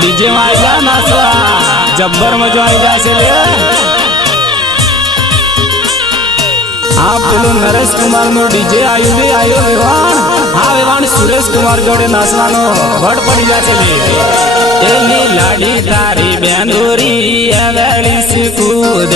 DJ जब्बर मजो आइजा से ले आप बोलो नरेश कुमार नो डीजे आयो रे आयो हाँ रे वाण हा रे वाण सुरेश कुमार जोड़े नाचना नो भड़ पड़ी जा से ले तेली लाडी तारी बेंदूरी अवेली सुकूद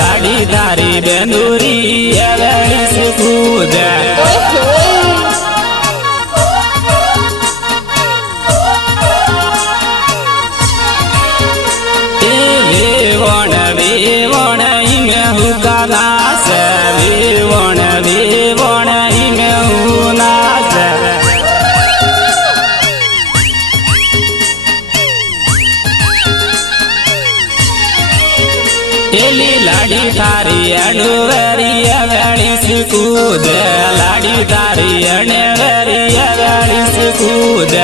लाडी तारी बेंदूरी अवेली सुकूद એલી લાડી તારી અણવેરી વેળી સુકુદ લાડી તારી અણવેરી વેળી સુકુદ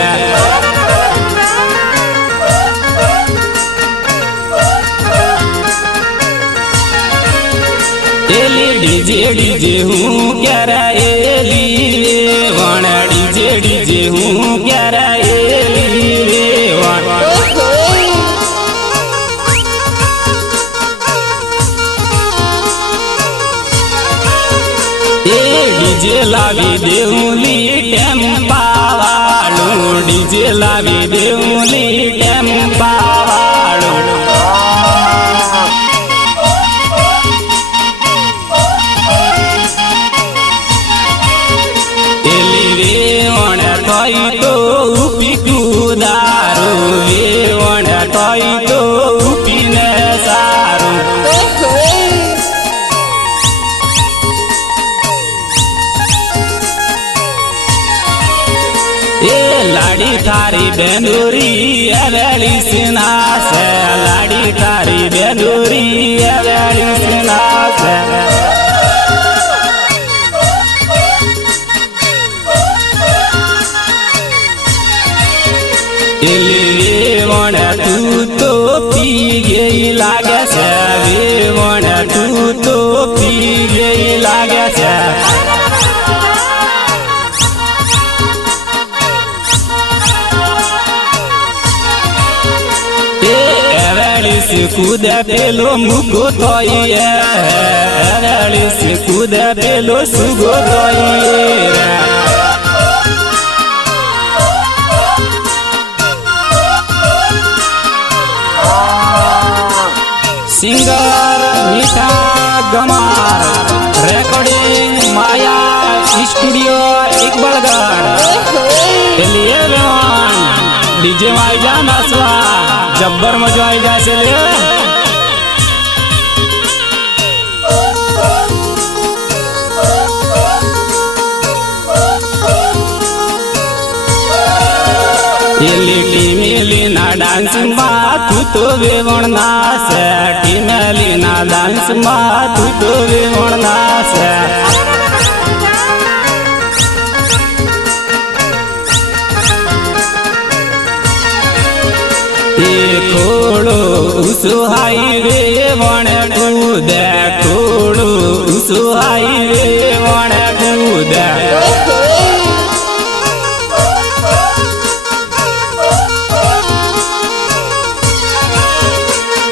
એલી ડીજે ડીજે હું ક્યારે એલી? વણ ડીજે ડીજે હું ક્યારે લાવી દેઉલી ટેમ્પા વાળું ડીજે લાવી દેઉલી ટેમ્પા તારી બેંદુરી એવેળી સિનાસે લાડી તારી કુદે પેલો મુગો તોય એવેળીસ કુદે પેલો સુગો તોય. સિંગર મીઠા ગમાર recording Maya studio Iqbalgadh DJ માં આઈ जब्बर मज़ा आई जाए से डांस मा तू तो वे वणना से टी ना डांस मा तू तो वे ઉસુહાઈ રે વણ કૂદે ખોડો સુહાઈ રે વણ તું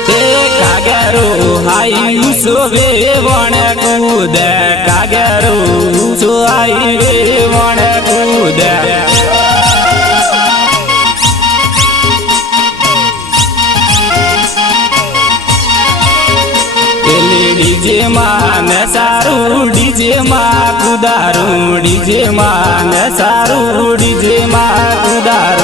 તે કાગરો હાઈ ઉસો વે વણ કૂદે કાગરો ઉસો હાઈ વે વણ કૂદે માં સારું ડીજે માં કુદારું ડીજે માં સારું ડીજે માં કુદારું.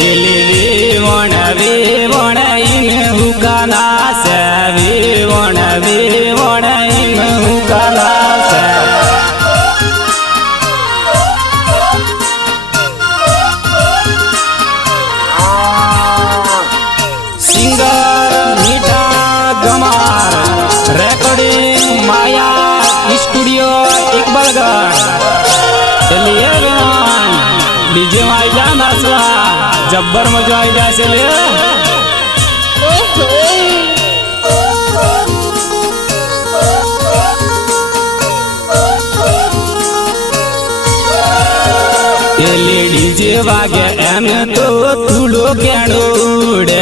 ഇലി जब्बर मज़ा आई जाए से ले लेडीजे वागे एम तो तुलो कैडो उड़े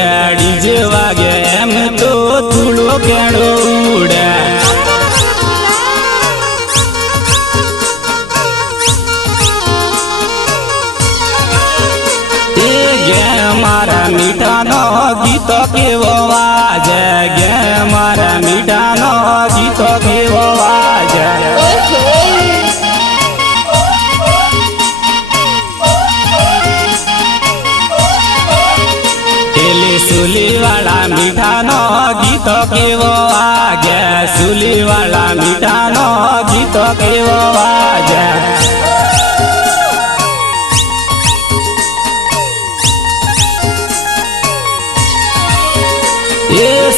ગીતો કેવો વાજે? ગે મારા મીઠાનો ગીતો કેવો વાજે? સુલીવાળા સુલી વાળા મીઠાનો ગીતો કેવો વાગે સુલીવાળા મીઠાનો ગીતો કેવો વાગે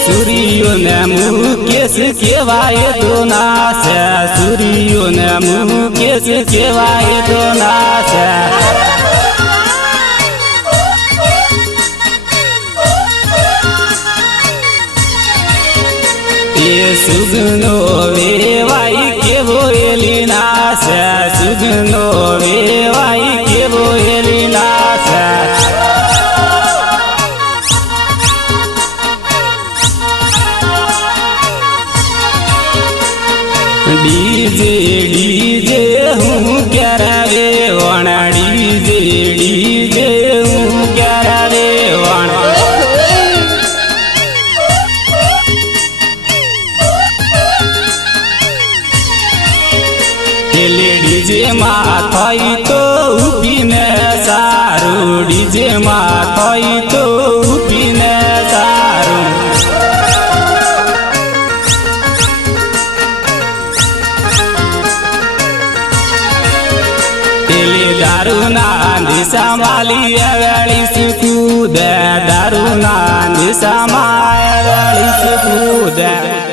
सूर्यो ने मुकेश केवाए तो नाश। सूर्यो ने मुकेश केवाए तो नाश। ये सुगनो वे वाई के बोली नाश सुगनो ડીજે ડીજે હું ક્યારે વણ ડીજે ડીજે હું ક્યારે વણ પેલી ડીજે માં થઈ તો ઉભીને સારું. ડીજે માં થઈ દારૂના દિશામાલી વેળી સુખું દે. દારૂના દિશામાં વેળી સુખું દે.